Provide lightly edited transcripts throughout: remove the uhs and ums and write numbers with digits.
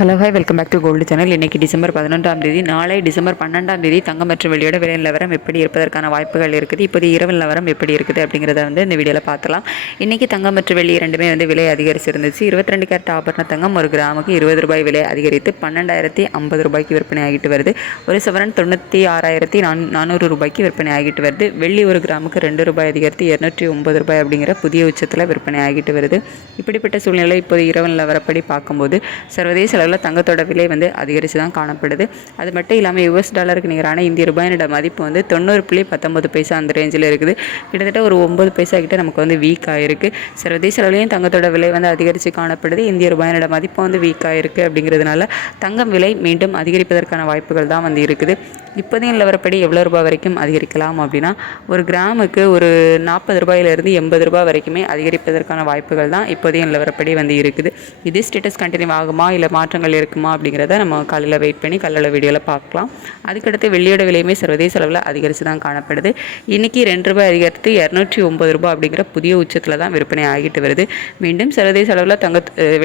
Hello hi welcome back to Gold channel. இன்றைக்கி December 11ஆம் தேதி. நாளை டிசம்பர் 12ஆம் தேதி தங்கம் மற்றும் வெள்ளியோட விலை நிலவரம் எப்படி இருப்பதற்கான வாய்ப்புகள் இருக்குது, இப்போது இரவு நிலவரம் எப்படி இருக்குது அப்படிங்கிறத இந்த வீடியோவில் பார்க்கலாம். இன்றைக்கி தங்கம் மற்றும் வெள்ளி இரண்டுமே விலை அதிகரிச்சிருந்துச்சு. 22 கேரட் ஆபரண தங்கம் ஒரு கிராமுக்கு 20 ரூபாய் விலை அதிகரித்து 12,050 ரூபாய்க்கு விற்பனை ஆகிட்டு வருது. ஒரு சவரன் 96,400 ரூபாய்க்கு விற்பனை ஆகிட்டு வருது. வெள்ளி ஒரு கிராமுக்கு 2 ரூபாய் அதிகரித்து 209 ரூபாய் அப்படிங்கிற புதிய உச்சத்தில் விற்பனை ஆகிட்டு வருது. இப்படிப்பட்ட சூழ்நிலை இப்போது இரவு நிலவரப்படி பார்க்கும்போது சர்வதேச தங்கத்தோட விலை அதிகரித்து தான் காணப்படுது. அது மட்டும் இல்லாமல் US டாலருக்கு நிகரான இந்திய ரூபாயோட மதிப்பு 90.19 அந்த ரேஞ்சில் இருக்குது. கிட்டத்தட்ட ஒரு 9 பைசா கிட்ட நமக்கு வீக் ஆகிருக்கு. சர்வதேச அளவுலையும் தங்கத்தோட விலை அதிகரித்து காணப்படுது. இந்திய ரூபாயோட மதிப்பு வீக் ஆகிருக்கு. அப்படிங்கிறதுனால தங்கம் விலை மீண்டும் அதிகரிப்பதற்கான வாய்ப்புகள் தான் இருக்குது. இப்போதைய நிலவரப்படி எவ்வளோ ரூபாய் வரைக்கும் அதிகரிக்கலாம் அப்படின்னா, ஒரு கிராமுக்கு ஒரு 40 ரூபாயிலிருந்து 80 ரூபாய் வரைக்குமே அதிகரிப்பதற்கான வாய்ப்புகள் தான் இப்போதைய நிலவரப்படி இருக்குது. இது ஸ்டேட்டஸ் கண்டினியூ ஆகுமா இல்லை மாற்றங்கள் இருக்குமா அப்படிங்கிறத நம்ம காலையில் வெயிட் பண்ணி காலையில் வீடியோவில் பார்க்கலாம். அதுக்கடுத்து வெள்ளியோட விலையுமே சர்வதேச அளவில் அதிகரித்து தான் காணப்படுது. இன்றைக்கி 2 ரூபாய் அதிகரித்து 209 ரூபாய் அப்படிங்கிற புதிய உச்சத்தில் தான் விற்பனை ஆகிட்டு வருது. மீண்டும் சர்வதேச அளவில்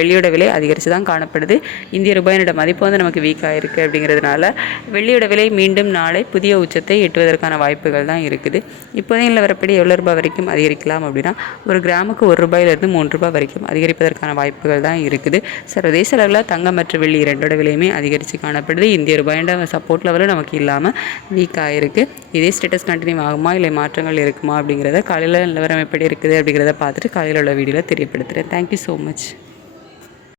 வெள்ளியோட விலை அதிகரித்து தான் காணப்படுது. இந்திய ரூபாயோட மதிப்பு நமக்கு வீக் ஆகிருக்கு. அப்படிங்கிறதுனால வெள்ளியோட விலை மீண்டும் நாளை புதிய உச்சத்தை எட்டுவதற்கான வாய்ப்புகள் தான் இருக்குது. இப்போதைய நிலவரப்படி எவ்வளோ ரூபாய் வரைக்கும் அதிகரிக்கலாம் அப்படின்னா, ஒரு கிராமுக்கு 1 ரூபாயிலிருந்து 3 ரூபாய் வரைக்கும் அதிகரிப்பதற்கான வாய்ப்புகள் தான் இருக்குது. சர்வதேச அளவில் தங்கம் மற்றும் வெள்ளி இரண்டோட விலையுமே அதிகரித்து காணப்படுது. இந்திய ரூபாயோட சப்போர்ட் லெவலும் நமக்கு இல்லாமல் வீக் ஆகிருக்கு. இதே ஸ்டேட்டஸ் கண்டினியூ ஆகுமா இல்லை மாற்றங்கள் இருக்குமா அப்படிங்கிறத காலையில் நிலவரம் எப்படி இருக்குது அப்படிங்கிறத பார்த்துட்டு காலையில் உள்ள வீடியோவில் தெரியப்படுத்துகிறேன். Thank you so much.